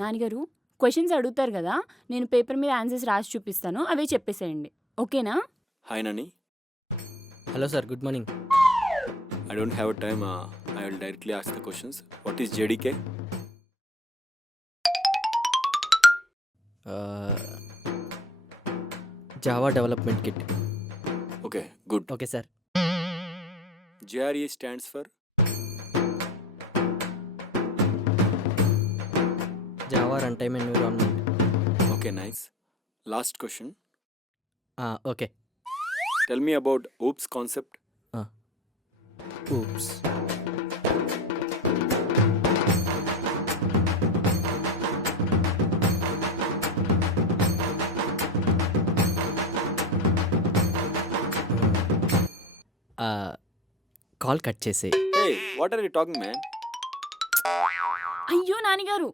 నాన్నగారు క్వశ్చన్స్ అడుగుతారు కదా, నేను పేపర్ మీద ఆన్సర్స్ రాసి చూపిస్తాను, అవే చెప్పేసేయండి. ఓకేనా? Hi Nani. Hello sir, good morning. I don't have a time. I will directly ask the questions. What is JDK? Java development kit. Okay, good. Okay sir. JRE stands for Java run time environment. Okay, nice. Last question. Okay. Tell me about OOPS concept. Oops. Call cut చేసే. Hey, what are you talking, man? అయ్యో నాన్నగారు,